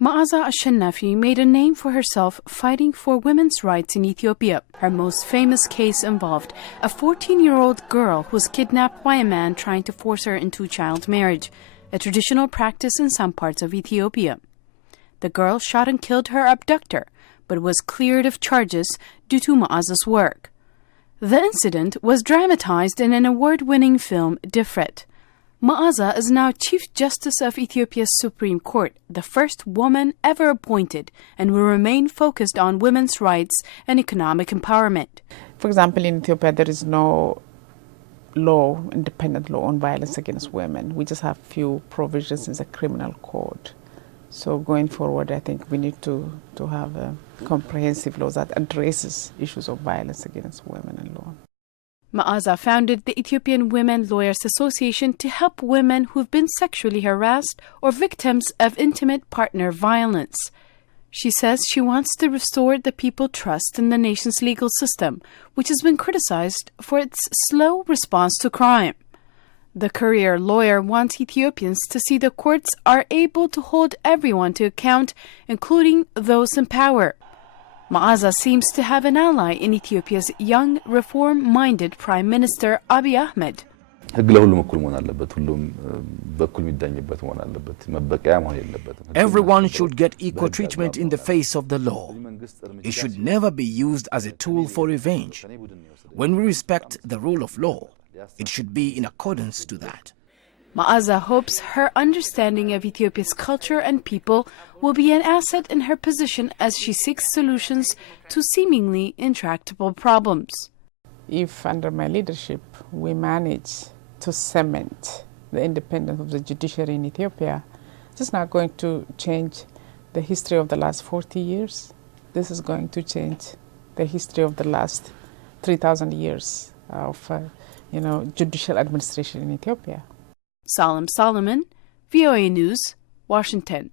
Meaza Ashenafi made a name for herself fighting for women's rights in Ethiopia. Her most famous case involved a 14-year-old girl who was kidnapped by a man trying to force her into child marriage, a traditional practice in some parts of Ethiopia. The girl shot and killed her abductor, but was cleared of charges due to Meaza's work. The incident was dramatized in an award-winning film, Different. Meaza is now Chief Justice of Ethiopia's Supreme Court, the first woman ever appointed, and will remain focused on women's rights and economic empowerment. For example, in Ethiopia, there is no law, independent law on violence against women. We just have few provisions in the criminal code. So going forward, I think we need to have a comprehensive law that addresses issues of violence against women and law. Meaza founded the Ethiopian Women Lawyers Association to help women who've been sexually harassed or victims of intimate partner violence. She says she wants to restore the people's trust in the nation's legal system, which has been criticized for its slow response to crime. The career lawyer wants Ethiopians to see the courts are able to hold everyone to account, including those in power. Meaza seems to have an ally in Ethiopia's young, reform-minded Prime Minister Abiy Ahmed. Everyone should get equal treatment in the face of the law. It should never be used as a tool for revenge. When we respect the rule of law, it should be in accordance to that. Meaza hopes her understanding of Ethiopia's culture and people will be an asset in her position as she seeks solutions to seemingly intractable problems. If under my leadership we manage to cement the independence of the judiciary in Ethiopia, this is not going to change the history of the last 40 years. This is going to change the history of the last 3,000 years of judicial administration in Ethiopia. Salem Solomon, VOA News, Washington.